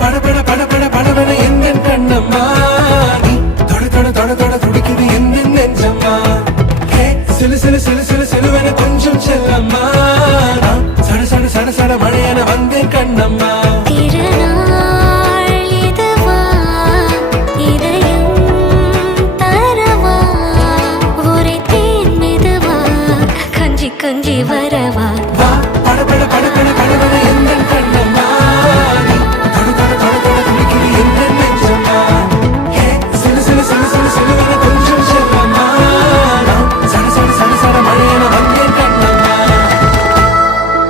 படபட படபட படபட எந்த கண்ணம்மா நீ தொட தொட தொட தொட துடிக்குது எந்த நெஞ்சம்மா சிலு சிலு சிலு சிலு சிலுவென கொஞ்சம் செல்ல